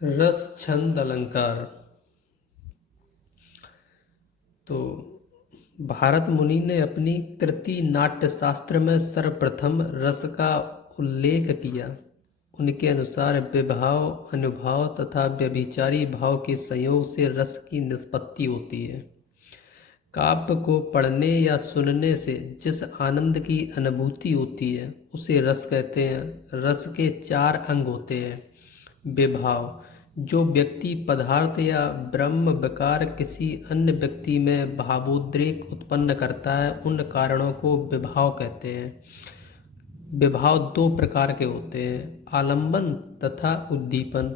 रस छंद अलंकार। तो भारत मुनि ने अपनी कृति नाट्यशास्त्र में सर्वप्रथम रस का उल्लेख किया। उनके अनुसार विभाव, अनुभाव तथा व्यभिचारी भाव के संयोग से रस की निष्पत्ति होती है। काव्य को पढ़ने या सुनने से जिस आनंद की अनुभूति होती है उसे रस कहते हैं। रस के 4 अंग होते हैं। विभाव, जो व्यक्ति पदार्थ या ब्रह्म विकार किसी अन्य व्यक्ति में भावोद्रेक उत्पन्न करता है उन कारणों को विभाव कहते हैं। विभाव 2 प्रकार के होते हैं, आलंबन तथा उद्दीपन।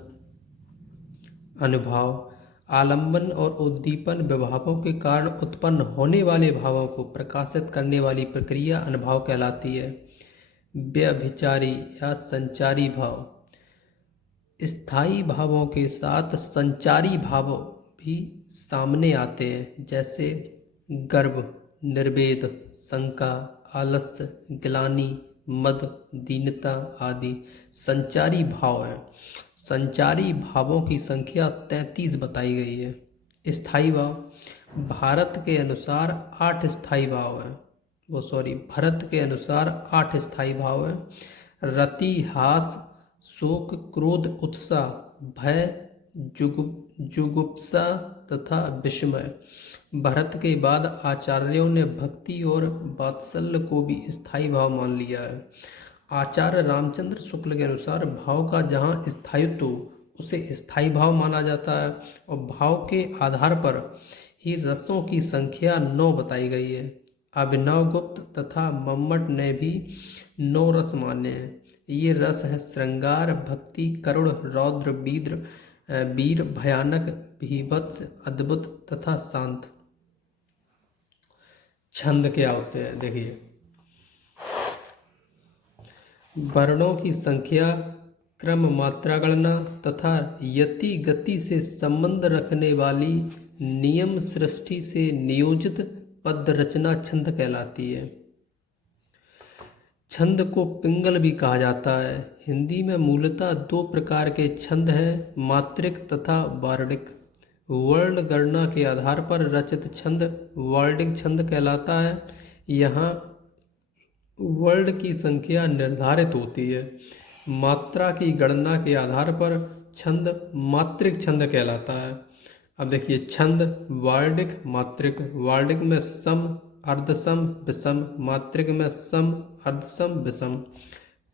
अनुभाव, आलंबन और उद्दीपन विभावों के कारण उत्पन्न होने वाले भावों को प्रकाशित करने वाली प्रक्रिया अनुभाव कहलाती है। व्यभिचारी या संचारी भाव, स्थायी भावों के साथ संचारी भाव भी सामने आते हैं, जैसे गर्व, निर्वेद, शंका, आलस्य, ग्लानि, मद, दीनता आदि संचारी भाव हैं। संचारी भावों की संख्या 33 बताई गई है। स्थायी भाव, भारत के अनुसार 8 स्थायी भाव हैं। भरत के अनुसार 8 स्थायी भाव हैं। रति, हास, शोक, क्रोध, उत्साह, भय, जुगुप्सा तथा विस्मय। भरत के बाद आचार्यों ने भक्ति और वात्सल्य को भी स्थायी भाव मान लिया है। आचार्य रामचंद्र शुक्ल के अनुसार भाव का जहाँ स्थायित्व उसे स्थायी भाव माना जाता है और भाव के आधार पर ही रसों की संख्या 9 बताई गई है। अभिनव गुप्त तथा मम्मट ने भी 9 रस माने हैं। ये रस है श्रृंगार, भक्ति, करुण, रौद्र, वीर, भयानक, भीभत्स, अद्भुत तथा शांत। छंद क्या होते हैं देखिए। वर्णों की संख्या, क्रम, मात्रा गणना तथा यति गति से संबंध रखने वाली नियम सृष्टि से नियोजित पद रचना छंद कहलाती है। छंद को पिंगल भी कहा जाता है। हिंदी में मूलतः 2 प्रकार के छंद हैं, मात्रिक तथा वार्णिक। वर्ण गणना के आधार पर रचित छंद वार्णिक छंद कहलाता है। यहाँ वर्ण की संख्या निर्धारित होती है। मात्रा की गणना के आधार पर छंद मात्रिक छंद कहलाता है। अब देखिए छंद वार्णिक, मात्रिक। वार्णिक में सम, अर्धसम, विषम। मात्रिक में सम, अर्धसम, विषम।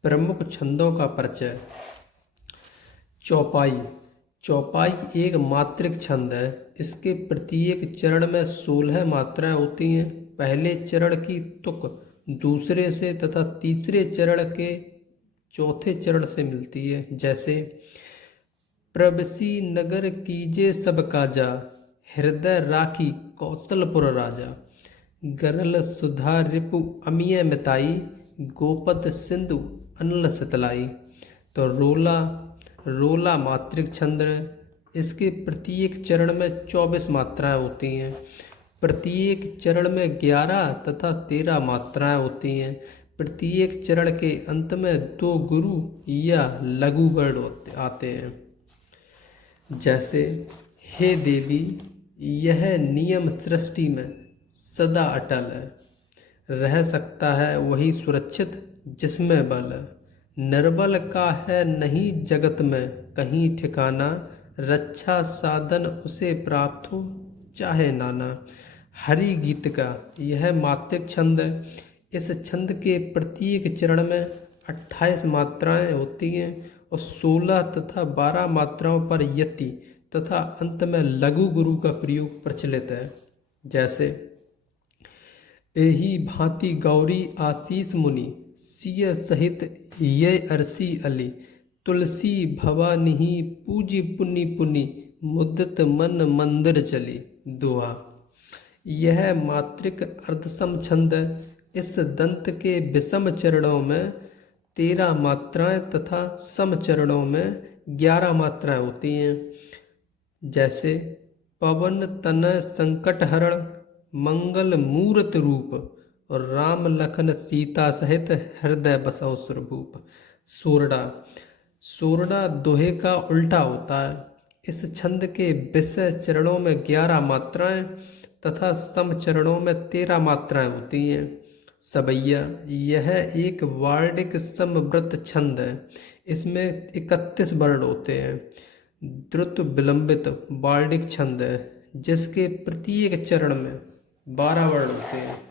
प्रमुख छंदों का परिचय। चौपाई। चौपाई एक मात्रिक छंद है। इसके प्रत्येक चरण में 16 मात्राएं होती हैं। पहले चरण की तुक दूसरे से तथा तीसरे चरण के चौथे चरण से मिलती है, जैसे प्रबसी नगर कीजे सब काजा, हृदय राखी कौशलपुर राजा। गरल सुधा रिपु अमिय मिताई, गोपद सिंधु अनल सितलाई। तो रोला मात्रिक छंद है। इसके प्रत्येक चरण में 24 मात्राएं होती हैं। प्रत्येक चरण में 11 तथा 13 मात्राएं होती हैं। प्रत्येक चरण के अंत में 2 गुरु या लघु वर्ण आते हैं, जैसे हे देवी, यह नियम सृष्टि में सदा अटल है। रह सकता है वही सुरक्षित जिसमें बल है। निर्बल का है नहीं जगत में कहीं ठिकाना, रक्षा साधन उसे प्राप्त हो चाहे नाना। हरि गीत का यह मात्रिक छंद है। इस छंद के प्रत्येक चरण में 28 मात्राएं होती हैं और 16 तथा 12 मात्राओं पर यति तथा अंत में लघु गुरु का प्रयोग प्रचलित है, जैसे एही भांति गौरी आशीष मुनि, सिय सहित ये अरसी अली, तुलसी भवानी पूजी पुनि पुनि, मुद्दत मन मंदिर चली। दोहा। यह मात्रिक अर्धसम छंद है। इस दंत के विषम चरणों में 13 मात्राएं तथा सम चरणों में 11 मात्राएं होती हैं, जैसे पवन तनय संकट हरण, मंगल मूर्त रूप और राम लखन सीता सहित हृदय बसौ सुरभूप। सोरडा। सोरठा दोहे का उल्टा होता है। इस छंद के विषय चरणों में 11 मात्राएं तथा सम चरणों में 13 मात्राएं होती हैं। सवैया, यह एक वार्णिक समवृत्त छंद है। इसमें 31 वर्ण होते हैं। द्रुत विलंबित वार्णिक छंद है जिसके प्रत्येक चरण में 12 वर्ण होते हैं।